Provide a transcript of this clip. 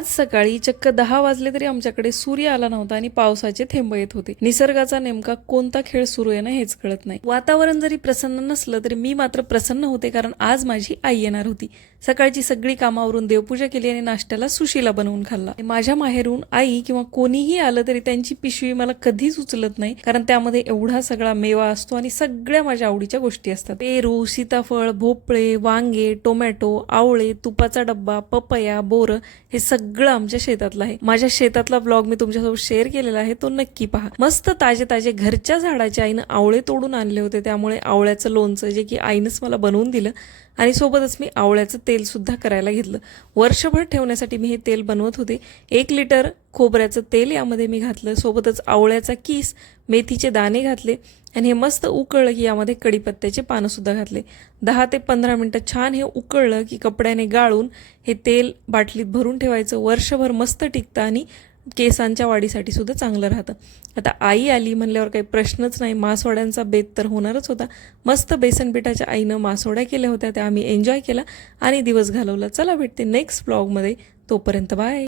आज सकाळी चक्क 10 वाजले तरी आमच्याकडे सूर्य आला नव्हता आणि पावसाचे थेंब येत होते. निसर्गाचा नेमका कोणता खेळ सुरू आहे ना हेच कळत नाही. वातावरण जरी प्रसन्न नसलं तरी मी मात्र प्रसन्न होते, कारण आज माझी आई येणार होती. सकाळची सगळी कामावरून देवपूजा केली आणि नाश्त्याला सुशीला बनवून खाल्ला. माझ्या माहेरून आई किंवा कोणीही आलं तरी त्यांची पिशवी मला कधीच उचलत नाही, कारण त्यामध्ये एवढा सगळा मेवा असतो आणि सगळ्या माझ्या आवडीच्या गोष्टी असतात. पेरू, सीताफळ, भोपळे, वांगे, टोमॅटो, आवळे, तुपाचा डब्बा, पपया, बोर हे सगळं आमच्या शेतातलं आहे. माझ्या शेतातला ब्लॉग मी तुमच्यासोबत शेअर केलेला आहे, तो नक्की पहा. मस्त ताजे ताजे घरच्या झाडाच्या आईनं आवळे तोडून आणले होते, त्यामुळे आवळ्याचं लोणचं जे की आईनंच मला बनवून दिलं आणि सोबतच मी आवळ्याचं तेल सुद्धा करायला घेतलं. वर्षभर ठेवण्यासाठी मी हे तेल बनवत होते. 1 लिटर खोबऱ्याचं तेल यामध्ये मी घातलं, सोबतच आवळ्याचा किस, मेथीचे दाणे घातले आणि हे मस्त उकळलं की यामध्ये कढीपत्त्याचे पानं सुद्धा घातले. 10 ते 15 मिनटं छान हे उकळलं की कपड्याने गाळून हे तेल बाटलीत भरून ठेवायचं. वर्षभर मस्त टिकतं आणि केसांच्या वाढीसाठी सुद्धा चांगलं राहतं. आता आई आली म्हणल्यावर काही प्रश्नच नाही, मासवड्यांचा बेत तर होणारच होता. मस्त बेसन पिठाच्या आईनं मासवड्या केल्या होत्या, त्या आम्ही एन्जॉय केला आणि दिवस घालवला. चला भेटते नेक्स्ट ब्लॉगमध्ये, तोपर्यंत बाय.